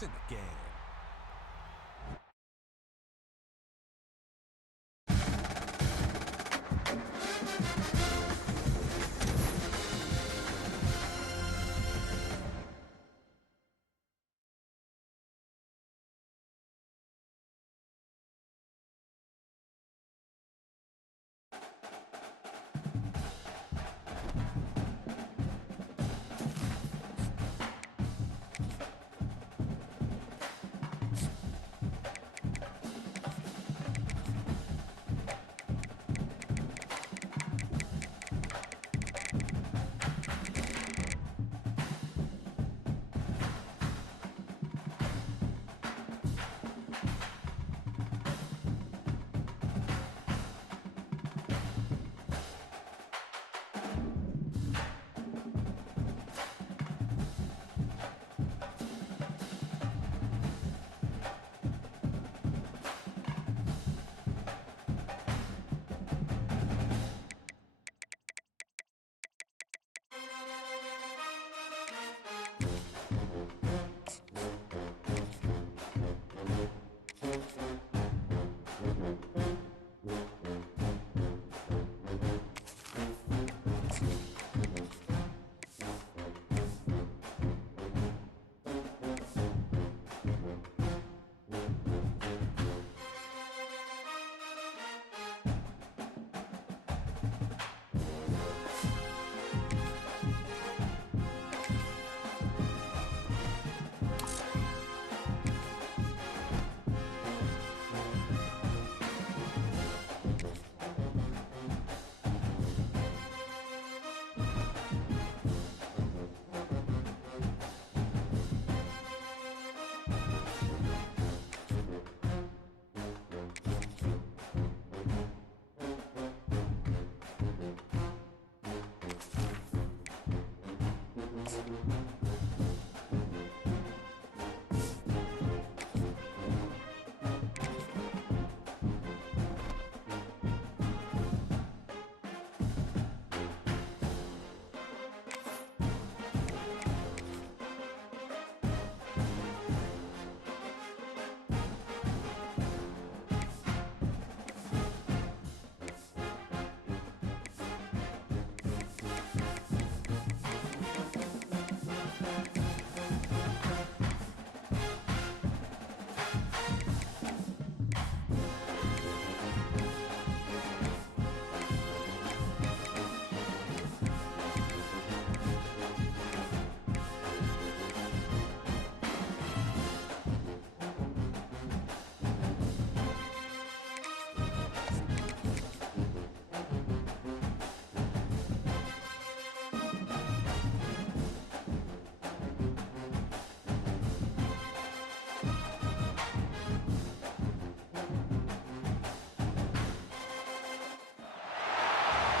points in the game.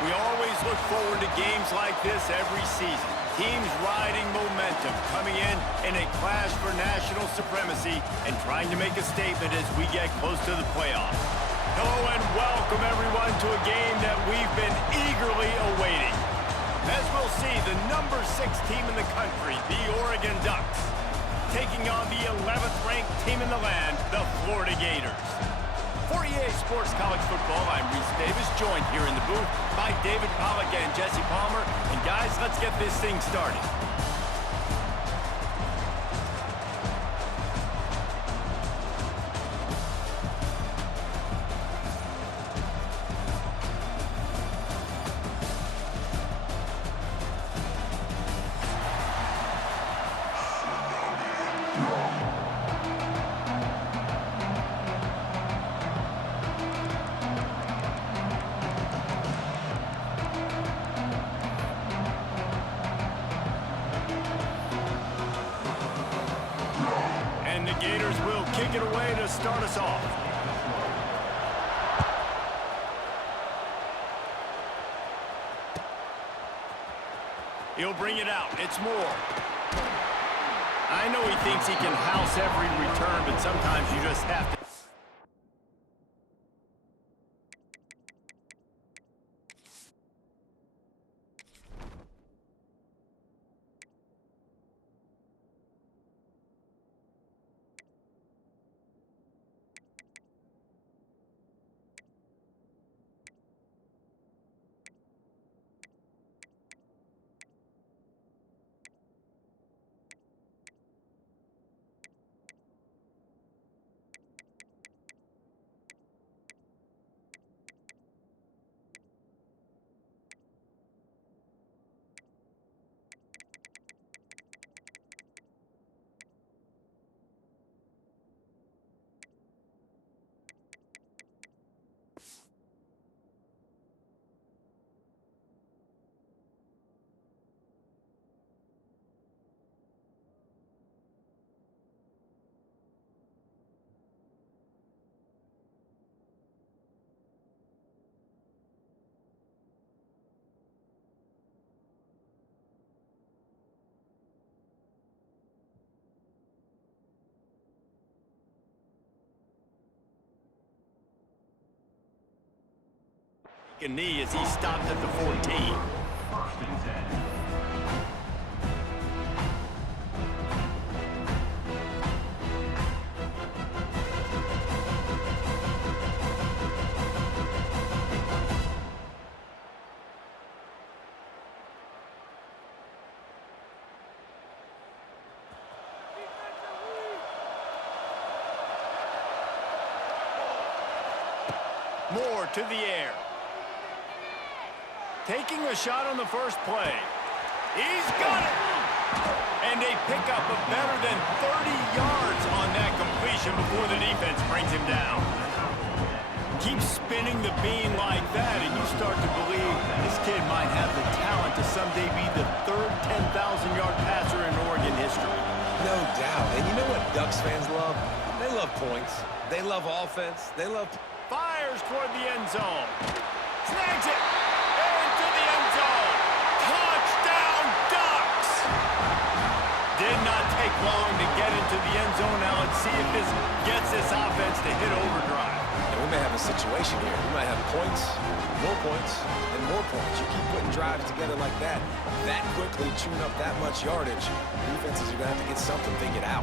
We always look forward to games like this every season. Teams riding momentum, coming in a clash for national supremacy and trying to make a statement as we get close to the playoffs. Hello and welcome everyone to a game that we've been eagerly awaiting. As we'll see, the number 6 team in the country, the Oregon Ducks, taking on the 11th ranked team in the land, the Florida Gators. For EA Sports College Football, I'm Reese Davis, joined here in the booth by David Pollack and Jesse Palmer. And guys, let's get this thing started. And the Gators will kick it away to start us off. He'll bring it out. It's Moore. I know he thinks he can house every return, but sometimes you just have to. a knee as he stopped at the 14. Moore to the air. Taking a shot on the first play. He's got it! And a pickup of better than 30 yards on that completion before the defense brings him down. Keep spinning the bean like that, and you start to believe this kid might have the talent to someday be the third 10,000-yard passer in Oregon history. No doubt. And you know what Ducks fans love? They love points. They love offense. They love... Fires toward the end zone. Snags it. Into the end zone. Touchdown, Ducks! Did not take long to get into the end zone. Now let's see if this gets this offense to hit overdrive. And we may have a situation here. We might have points, and more points. You keep putting drives together like that quickly, chewing up that much yardage, defenses are going to have to get something figured out.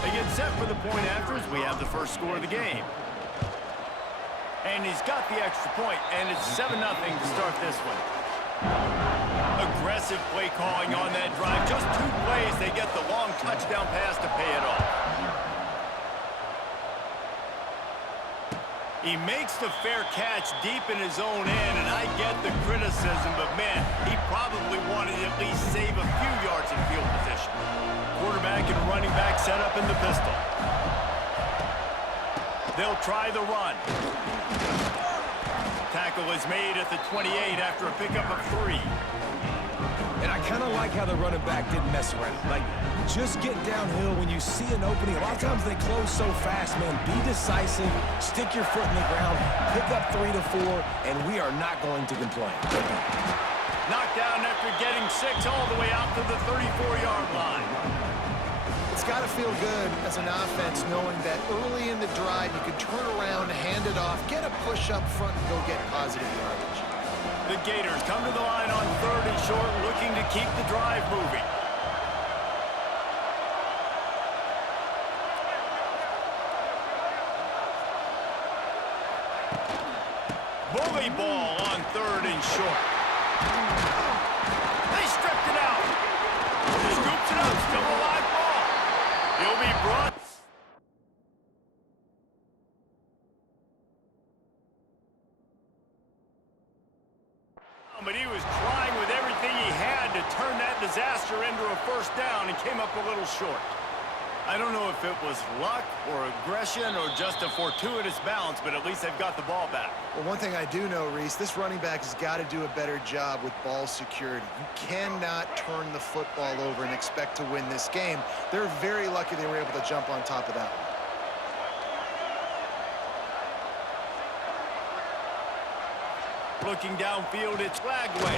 They get set for the point after as we have the first score of the game. And he's got the extra point, and it's 7-0 to start this one. Aggressive play calling on that drive. Just 2 plays, they get the long touchdown pass to pay it off. He makes the fair catch deep in his own end, and I get the criticism, but man, he probably wanted to at least save a few yards in field position. Quarterback and running back set up in the pistol. They'll try the run. Tackle is made at the 28 after a pickup of 3. And I kind of like how the running back didn't mess around. Like, just get downhill when you see an opening. A lot of times they close so fast, man. Be decisive, stick your foot in the ground, pick up 3 to 4, and we are not going to complain. Knocked down after getting 6 all the way out to the 34-yard line. It's got to feel good as an offense knowing that early in the drive you can turn around, hand it off, get a push up front, and go get positive yardage. The Gators come to the line on 3rd and short, looking to keep the drive moving. Bully ball on 3rd and short. They stripped it out. Scoops it up, still a live ball. He'll be brought. But he was trying with everything he had to turn that disaster into a first down and came up a little short. I don't know if it was luck or aggression or just a fortuitous balance, but at least they've got the ball back. Well, one thing I do know, Reese, this running back has got to do a better job with ball security. You cannot turn the football over and expect to win this game. They're very lucky they were able to jump on top of that one. Looking downfield, it's Flagway.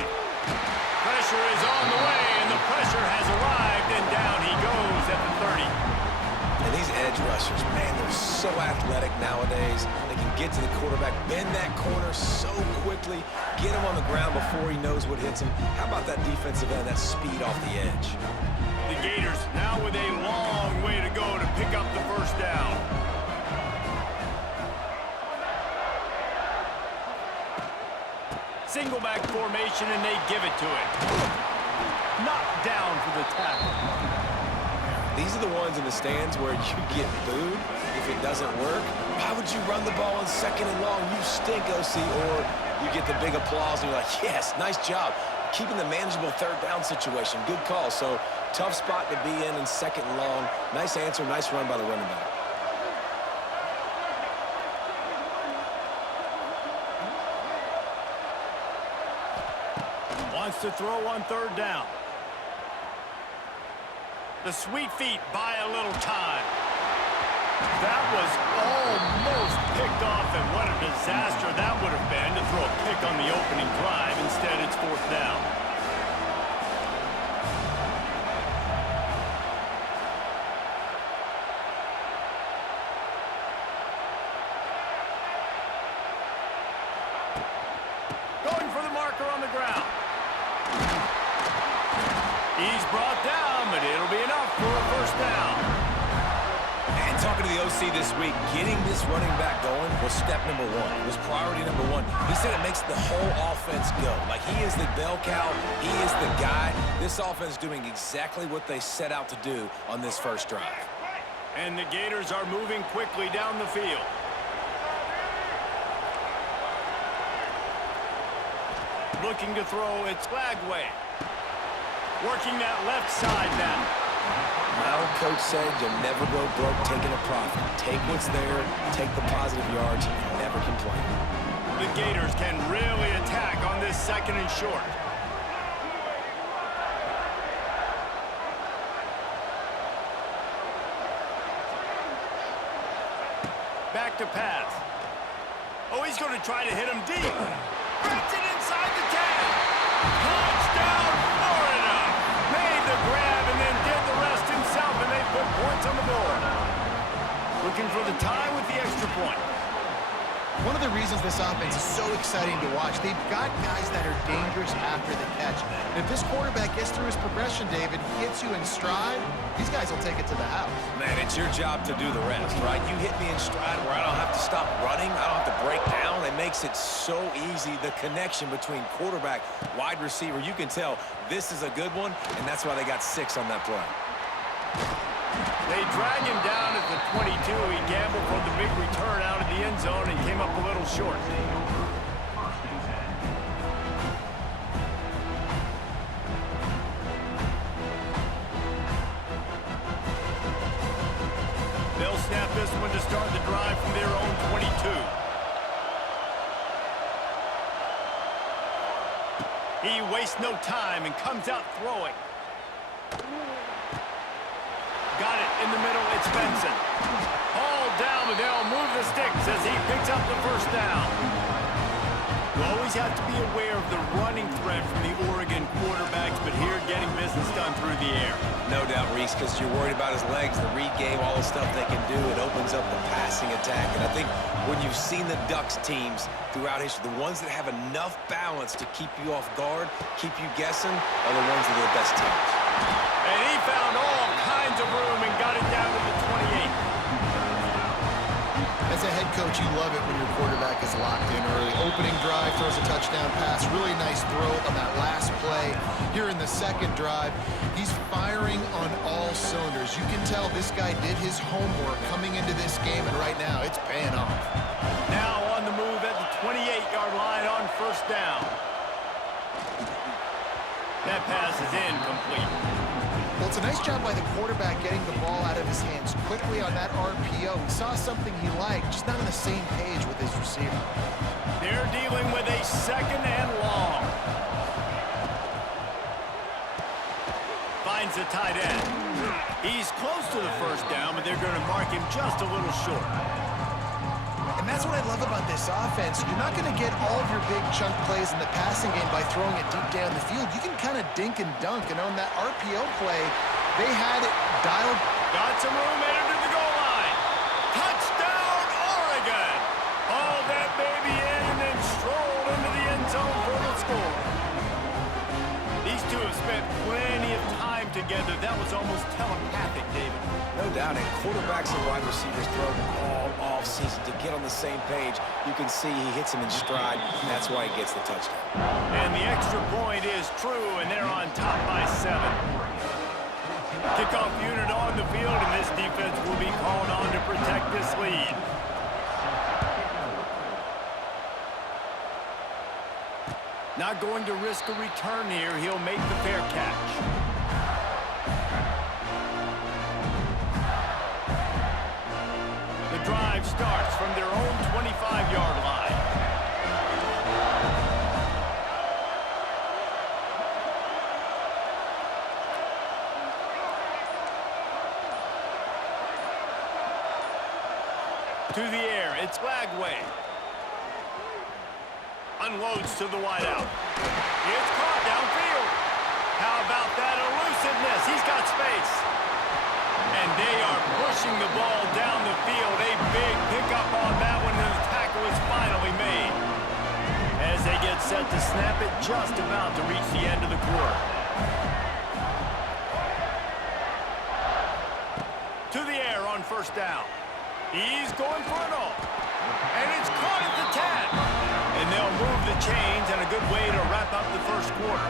Pressure is on the way, and the pressure has arrived, and down he goes at the 30. And these edge rushers, man, they're so athletic nowadays. They can get to the quarterback, bend that corner so quickly, get him on the ground before he knows what hits him. How about that defensive end, that speed off the edge? The Gators now with a long way to go to pick up the first down. Single back formation, and they give it to it. Knocked down for the tackle. These are the ones in the stands where you get booed if it doesn't work. Why would you run the ball on 2nd and long? You stink, OC. Or you get the big applause, and you're like, yes, nice job. Keeping the manageable 3rd down situation. Good call. So, tough spot to be in 2nd and long. Nice answer, nice run by the running back. Wants to throw on 3rd down. The sweet feet buy a little time. That was almost picked off, and what a disaster that would have been to throw a pick on the opening drive. Instead, it's 4th down. He's brought down, but it'll be enough for a first down. And talking to the OC this week, getting this running back going was step number one. It was priority number one. He said it makes the whole offense go. Like, he is the bell cow. He is the guy. This offense is doing exactly what they set out to do on this first drive. And the Gators are moving quickly down the field. Looking to throw, it's Lagway. Working that left side now. Well, Coach said you'll never go broke taking a profit. Take what's there, take the positive yards, and never complain. The Gators can really attack on this second and short. Back to pass. Oh, he's going to try to hit him deep. Wraps it inside the 10. Touchdown, Florida. Made the grab and then did the rest himself, and they put points on the board. Looking for the tie with the extra point. One of the reasons this offense is so exciting to watch, they've got guys that are dangerous after the catch. And if this quarterback gets through his progression, David, hits you in stride, these guys will take it to the house. Man, it's your job to do the rest, right? You hit me in stride where I don't have to stop running. I don't have to break down. It makes it so easy, the connection between quarterback, wide receiver. You can tell this is a good one, and that's why they got 6 on that play. They drag him down at the 22. He gambled for the big return out of the end zone and came up a little short. They'll snap this one to start the drive from their own 22. He wastes no time and comes out throwing. Got it in the middle, it's Benson. All down, but they'll move the sticks as he picks up the first down. You always have to be aware of the running threat from the Oregon quarterbacks, but here getting business done through the air. No doubt, Reese, because you're worried about his legs, the read game, all the stuff they can do. It opens up the passing attack. And I think when you've seen the Ducks teams throughout history, the ones that have enough balance to keep you off guard, keep you guessing, are the ones that are the best teams. And he found all kinds of room and got it down to the 28. As a head coach, you love it when your quarterback is locked in early. Opening drive, throws a touchdown pass. Really nice throw on that last play. Here in the second drive, he's firing on all cylinders. You can tell this guy did his homework coming into this game, and right now it's paying off. Now on the move at the 28-yard line on first down. That pass is incomplete. Well, it's a nice job by the quarterback getting the ball out of his hands quickly on that RPO. He saw something he liked, just not on the same page with his receiver. They're dealing with a second and long. Finds the tight end. He's close to the first down, but they're going to mark him just a little short. And that's what I love about this offense. You're not going to get all of your big chunk plays in the passing game by throwing it deep down the field. You can kind of dink and dunk. And on that RPO play, they had it dialed. Got some room, headed to the goal line. Touchdown, Oregon! All that baby in and then strolled into the end zone for the score. These two have spent plenty of time together. That was almost telepathic, David. No doubt, and quarterbacks and wide receivers throw all off-season to get on the same page. You can see he hits him in stride, and that's why he gets the touchdown. And the extra point is true, and they're on top by 7. Kickoff unit on the field, and this defense will be called on to protect this lead. Not going to risk a return here. He'll make the fair catch. The drive starts from their own 25-yard line. To the air, it's Lagway. Unloads to the wideout. It's caught downfield. How about that elusiveness? He's got space. And they are pushing the ball down the field. A big pickup on that one, and the tackle is finally made. As they get set to snap it, just about to reach the end of the quarter. first down. He's going for it all. And it's caught at the 10. And they'll move the chains, and a good way to wrap up the first quarter.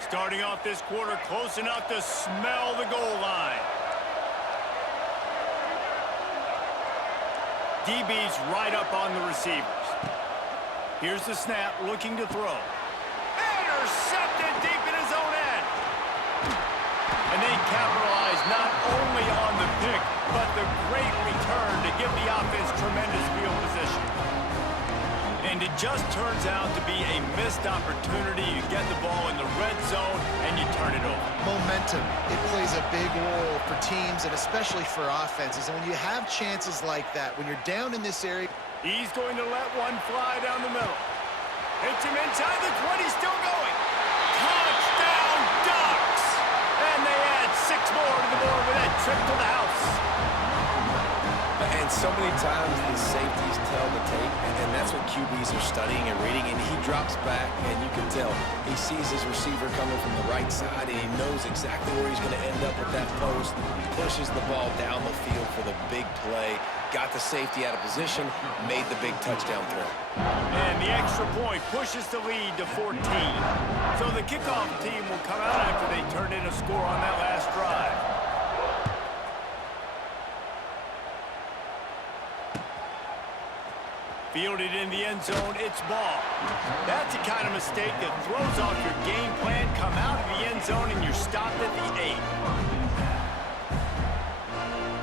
Starting off this quarter close enough to smell the goal line. DB's right up on the receivers. Here's the snap, looking to throw. Intercepted deep in his own end. And they capitalize not only on the pick, but the great return to give the offense tremendous field position. And it just turns out to be a missed opportunity. You get the ball in the red zone, and you turn it over. Momentum, it plays a big role for teams and especially for offenses. And when you have chances like that, when you're down in this area, he's going to let one fly down the middle. Hits him inside the 20, still going. Touchdown, Ducks! And they add 6 more to the board with that trip to the house. And so many times the safeties tell the tape, and that's what QBs are studying and reading, and he drops back, and you can tell he sees his receiver coming from the right side, and he knows exactly where he's going to end up with that post, pushes the ball down the field for the big play, got the safety out of position, made the big touchdown throw. And the extra point pushes the lead to 14. So the kickoff team will come out after they turn in a score on that last drive. Fielded in the end zone, it's ball. That's the kind of mistake that throws off your game plan. Come out of the end zone and you're stopped at the 8.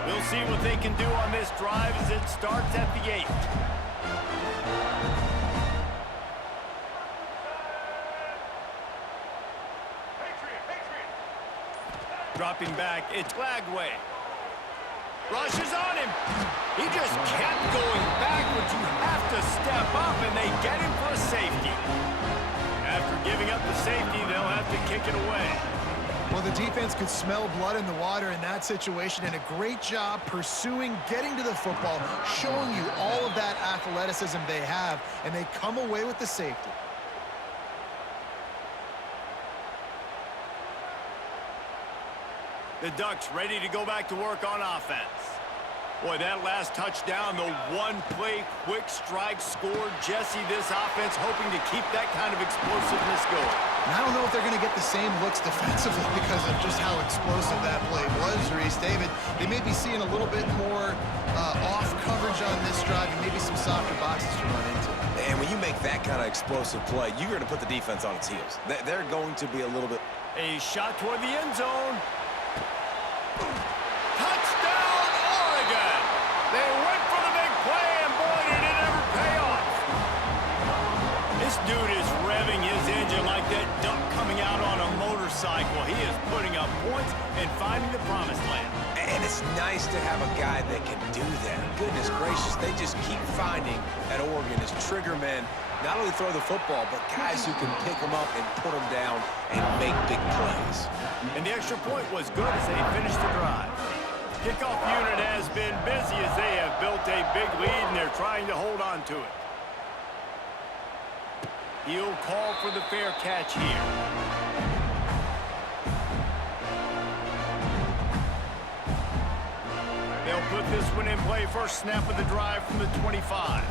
We'll see what they can do on this drive as it starts at the 8. Dropping back, it's Lagway. Rushes on him. He just kept going backwards. You have to step up, and they get him for a safety. After giving up the safety, they'll have to kick it away. well, the defense could smell blood in the water in that situation, and a great job pursuing, getting to the football, showing you all of that athleticism they have, and they come away with the safety. The Ducks ready to go back to work on offense. Boy, that last touchdown, the one-play quick strike scored. Jesse, this offense hoping to keep that kind of explosiveness going. And I don't know if they're going to get the same looks defensively because of just how explosive that play was, Reese. David, they may be seeing a little bit more off coverage on this drive and maybe some softer boxes to run into. And when you make that kind of explosive play, you're going to put the defense on its heels. They're going to be a little bit... A shot toward the end zone. Touchdown, Oregon! They went for the big play, and boy, did it ever pay off. This dude is revving his engine like that duck coming out on a motorcycle. He is putting up points and finding the promised land. And it's nice to have a guy that can do that. Goodness gracious, they just keep finding at Oregon as trigger men, not only throw the football, but guys who can pick them up and put them down and make big plays. And the extra point was good as they finished the drive. Kickoff unit has been busy as they have built a big lead, and they're trying to hold on to it. He'll call for the fair catch here. They'll put this one in play. First snap of the drive from the 25.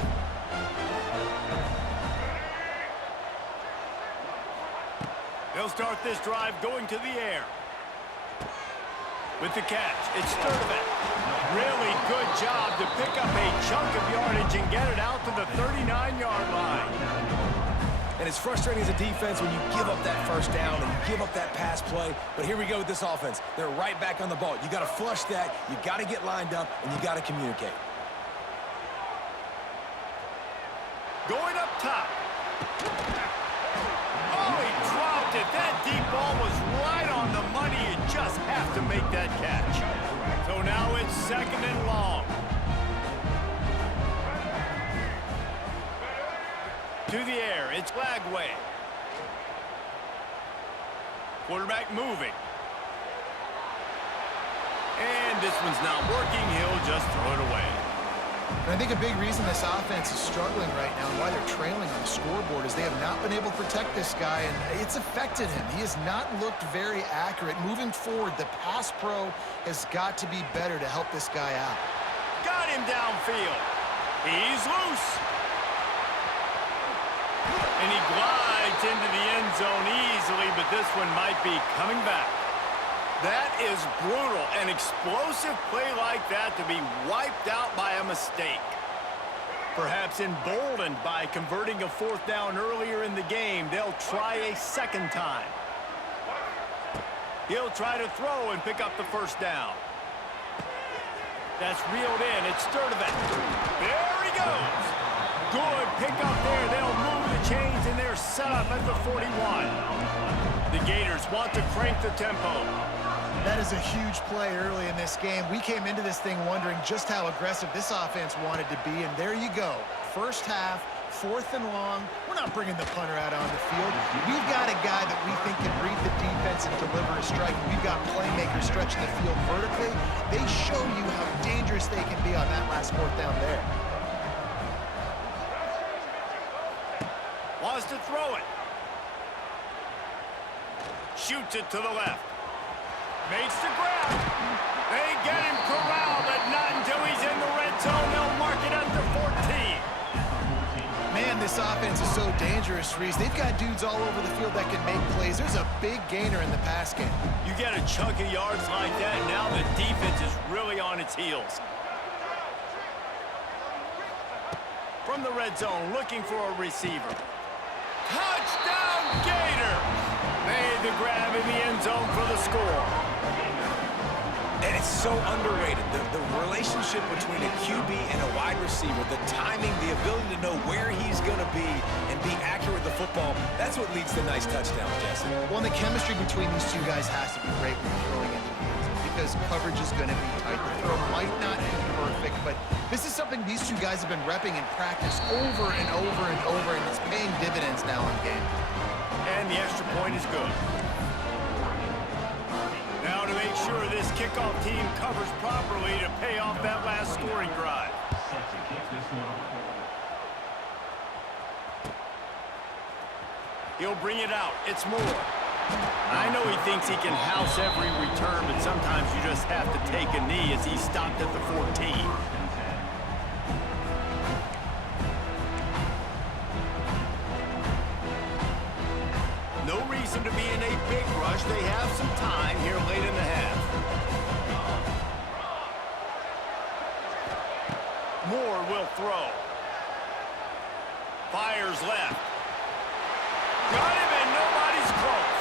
They'll start this drive going to the air. With the catch, it's Sturdivant. Really good job to pick up a chunk of yardage and get it out to the 39-yard line. And it's frustrating as a defense when you give up that first down and you give up that pass play. But here we go with this offense. They're right back on the ball. You got to flush that. You got to get lined up, and you got to communicate. Going up top. Oh, he dropped it. That deep ball was right on the money. You just have to make that catch. So now it's second and long. To the air, it's Lagway. Quarterback moving. And this one's not working. He'll just throw it away. And I think a big reason this offense is struggling right now and why they're trailing on the scoreboard is they have not been able to protect this guy, and it's affected him. He has not looked very accurate. Moving forward, the pass pro has got to be better to help this guy out. Got him downfield. He's loose. And he glides into the end zone easily, but this one might be coming back. That is brutal. An explosive play like that to be wiped out by a mistake. Perhaps emboldened by converting a 4th down earlier in the game, they'll try a second time. He'll try to throw and pick up the 1st down. That's reeled in. It's Sturdivant. There he goes. Good pickup there. They'll move the chains, and they're set up at the 41. The Gators want to crank the tempo. That is a huge play early in this game. We came into this thing wondering just how aggressive this offense wanted to be, and there you go. First half, 4th and long. We're not bringing the punter out on the field. We've got a guy that we think can read the defense and deliver a strike. We've got playmakers stretching the field vertically. They show you how dangerous they can be on that last 4th down there. Wants to throw it. Shoots it to the left. Makes the grab. They get him corralled, but not until he's in the red zone. They'll mark it at the 14. Man, this offense is so dangerous, Reese. They've got dudes all over the field that can make plays. There's a big gainer in the pass game. You get a chunk of yards like that, now the defense is really on its heels. From the red zone, looking for a receiver. Touchdown, Gator! Made the grab in the end zone for the score. And it's so underrated. The relationship between a QB and a wide receiver, the timing, the ability to know where he's going to be and be accurate with the football, that's what leads to nice touchdowns, Jesse. Well, and the chemistry between these two guys has to be great when you're throwing into the end zone because coverage is going to be tight. The throw might not be perfect, but this is something these two guys have been repping in practice over and over and over, and it's paying dividends now in game. And the extra point is good. Now to make sure this kickoff team covers properly to pay off that last scoring drive. He'll bring it out. It's Moore. I know he thinks he can house every return, but sometimes you just have to take a knee as he stopped at the 14. No reason to be in a big rush. They have some time here late in the half. Moore will throw. Fires left. Got him, and nobody's close.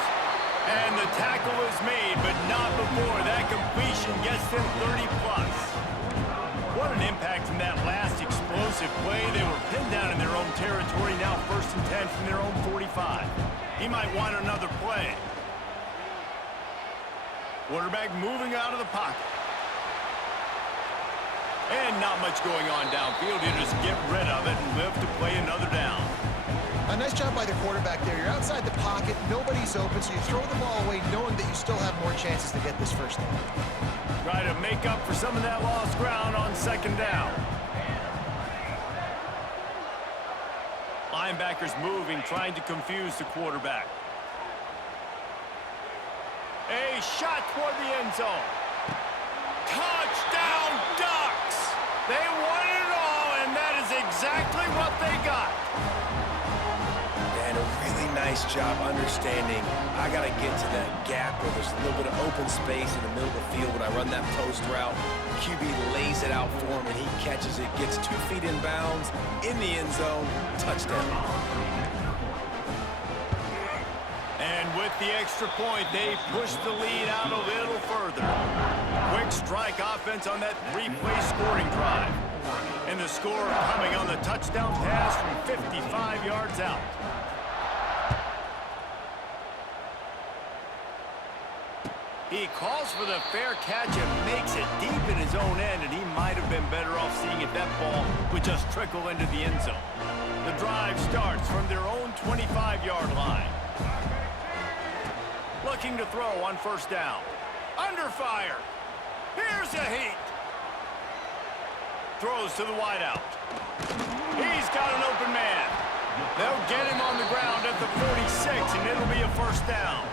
And the tackle is made, but not before that completion gets them 30+. What an impact from that last explosive play. They were pinned down in their own territory, now 1st and 10 from their own 45. He might want another play. Quarterback moving out of the pocket. And not much going on downfield. You just get rid of it and live to play another down. A nice job by the quarterback there. You're outside the pocket, nobody's open, so you throw the ball away knowing that you still have more chances to get this 1st down. Try to make up for some of that lost ground on 2nd down. Linebackers moving, trying to confuse the quarterback. A shot toward the end zone. Touchdown, Ducks! They won it all, and that is exactly what they got. And a really nice job understanding I got to get to that gap where there's a little bit of open space in the middle of the field when I run that post route. QB lays it out for him, and he catches it, gets 2 feet in bounds, in the end zone, touchdown. And with the extra point, they push the lead out a little further. Quick strike offense on that 3-play scoring drive. And the score coming on the touchdown pass from 55 yards out. He calls for the fair catch and makes it deep in his own end, and he might have been better off seeing if that ball would just trickle into the end zone. The drive starts from their own 25-yard line. Looking to throw on 1st down. Under fire. Here's a heat. throws to the wideout. He's got an open man. They'll get him on the ground at the 46, and it'll be a first down.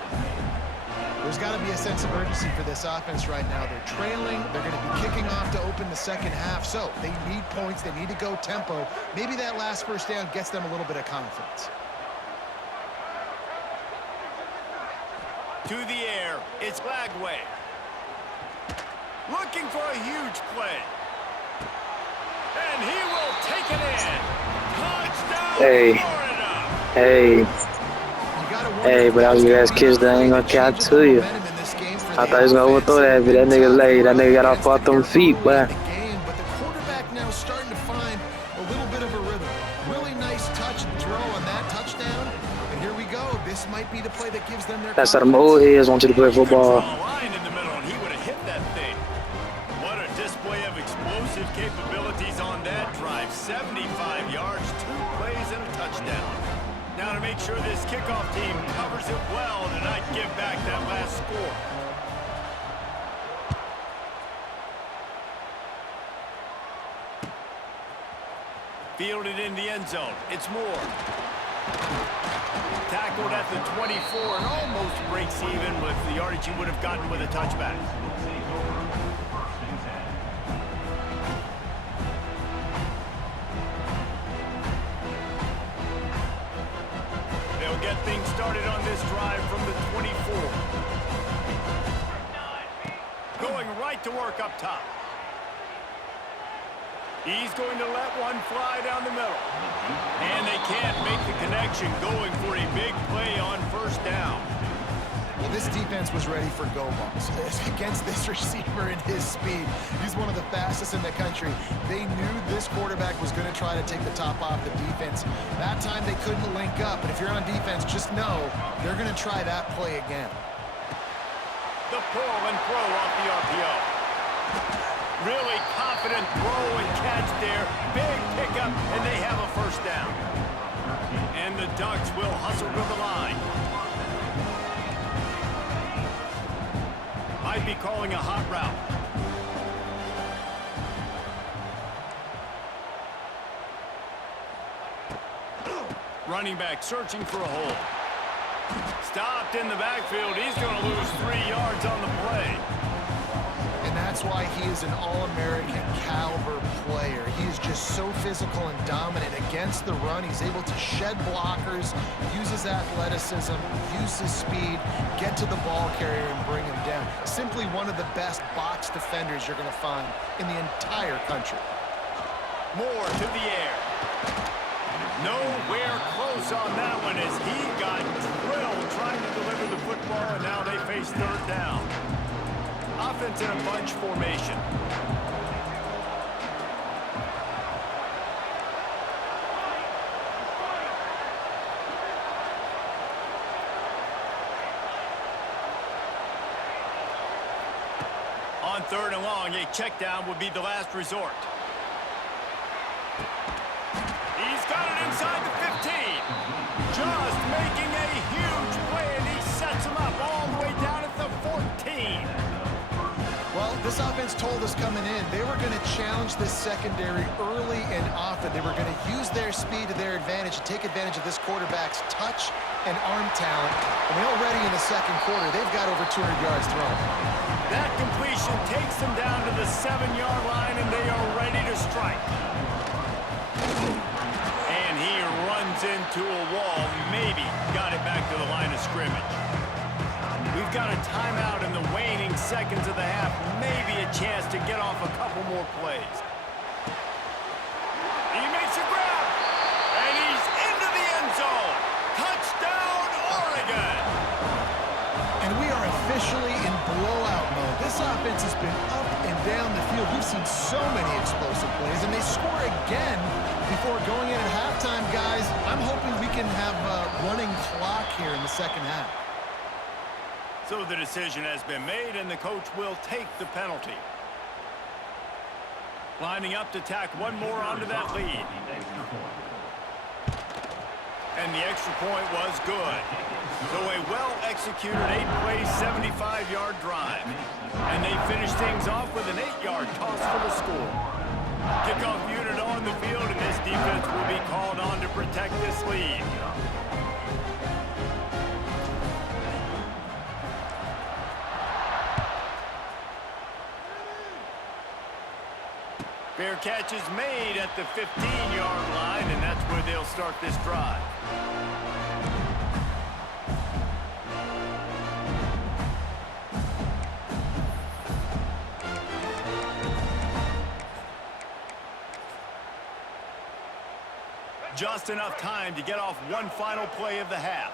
There's got to be a sense of urgency for this offense right now. They're trailing. They're going to be kicking off to open the second half. So they need points. They need to go tempo. Maybe that last first down gets them a little bit of confidence. To the air, it's Lagway. Looking for a huge play. And he will take it in. Touchdown, Florida. Hey, but I was your ass kissed. I ain't gonna cap to you. I thought he was gonna overthrow that, but that nigga late. That nigga got off them feet, but. But the quarterback now starting to find a little bit of a rhythm. Really nice touch and throw on that touchdown. And here we go. This might be the play that gives them their That's how them old heads want you to play football. Line in the middle, and he would have hit that thing. What a display of explosive capabilities on that drive. 75 yards, 2 plays, and a touchdown. Now to make sure this kickoff team covers it well to not give back that last score. Fielded in the end zone. It's Moore. Tackled at the 24 and almost breaks even with the yardage he would have gotten with a touchback. They'll get things started on this drive from the 24. Going right to work up top. He's going to let one fly down the middle. And they can't make the connection, going for a big play on first down. Well, this defense was ready for go balls. Against this receiver and his speed, he's one of the fastest in the country. They knew this quarterback was going to try to take the top off the defense. That time they couldn't link up, but if you're on defense, just know they're going to try that play again. The pull and throw off the RPO. Really confident throw and catch there. Big pickup, and they have a first down. And the Ducks will hustle to the line. Might be calling a hot route. Running back searching for a hole. Stopped in the backfield. He's going to lose 3 yards on the play. And that's why he is an All-American caliber player. He is just so physical and dominant against the run. He's able to shed blockers, use his athleticism, use his speed, get to the ball carrier and bring him down. Simply one of the best box defenders you're going to find in the entire country. Moore to the air. Nowhere close on that one as he got drilled trying to deliver the football, and now they face third down. Offense in a bunch formation. On third and long, a check down would be the last resort. He's got it inside the 15. Just making a huge play, and he sets him up all the way down at the 14. Well, this offense told us coming in they were going to challenge this secondary early and often. They were going to use their speed to their advantage and take advantage of this quarterback's touch and arm talent. And already in the second quarter, they've got over 200 yards thrown. That completion takes them down to the 7-yard line, and they are ready to strike. And he runs into a wall, maybe got it back to the line of scrimmage. We've got a timeout in the waning seconds of the half. Maybe a chance to get off a couple more plays. He makes a grab, and he's into the end zone. Touchdown, Oregon! And we are officially in blowout mode. This offense has been up and down the field. We've seen so many explosive plays, and they score again before going in at halftime, guys. I'm hoping we can have a running clock here in the second half. So the decision has been made, and the coach will take the penalty. Lining up to tack one more onto that lead. And the extra point was good. So a well-executed 8-play, 75-yard drive. And they finish things off with an 8-yard toss for the score. Kickoff unit on the field, and this defense will be called on to protect this lead. Fair catch is made at the 15-yard line, and that's where they'll start this drive. Just enough time to get off one final play of the half.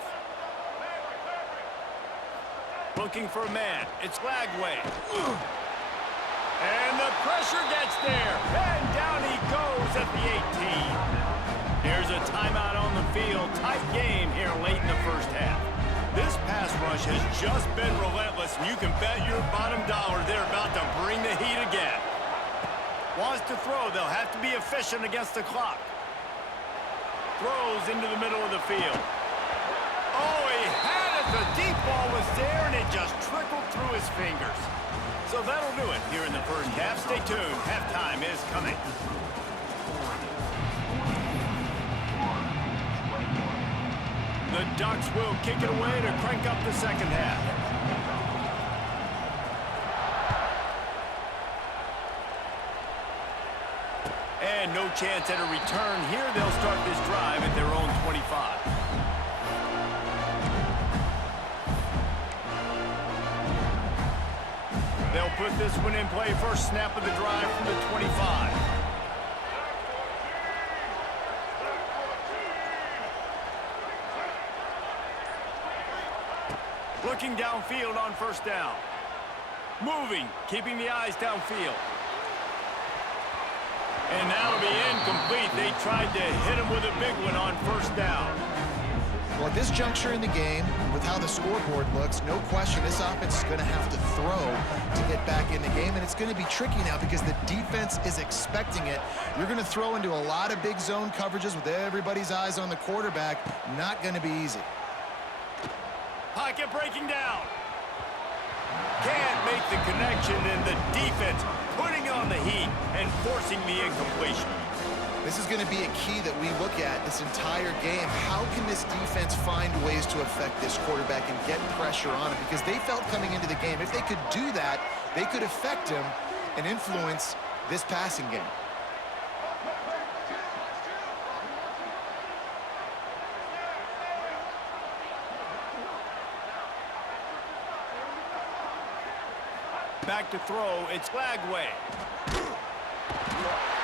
Looking for a man. It's Lagway. And the pressure gets there. And down he goes at the 18. Here's a timeout on the field. Tight game here late in the first half. This pass rush has just been relentless, and you can bet your bottom dollar they're about to bring the heat again. Wants to throw. They'll have to be efficient against the clock. Throws into the middle of the field. Oh, he had it. The deep ball was there, and it just trickled through his fingers. So that'll do it here in the first half. Stay tuned. Halftime is coming. The Ducks will kick it away to crank up the second half. And no chance at a return here. They'll start this drive at their own 25. They'll put this one in play. First snap of the drive from the 25. Looking downfield on first down. Moving, keeping the eyes downfield. And that'll be incomplete. They tried to hit him with a big one on first down. Well, at this juncture in the game, with how the scoreboard looks, no question this offense is going to have to throw to get back in the game, and it's going to be tricky now because the defense is expecting it. You're going to throw into a lot of big zone coverages with everybody's eyes on the quarterback. Not going to be easy. Pocket breaking down. Can't make the connection, and the defense putting on the heat and forcing the incompletion. This is going to be a key that we look at this entire game. How can this defense find ways to affect this quarterback and get pressure on him? Because they felt coming into the game, if they could do that, they could affect him and influence this passing game. Back to throw, it's Lagway.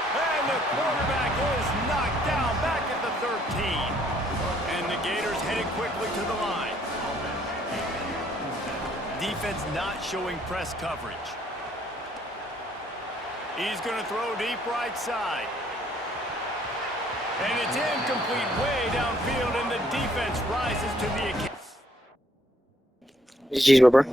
And the quarterback is knocked down back at the 13. And the Gators headed quickly to the line. Defense not showing press coverage. He's going to throw deep right side. And it's incomplete way downfield, and the defense rises to the occasion. GG's, bro.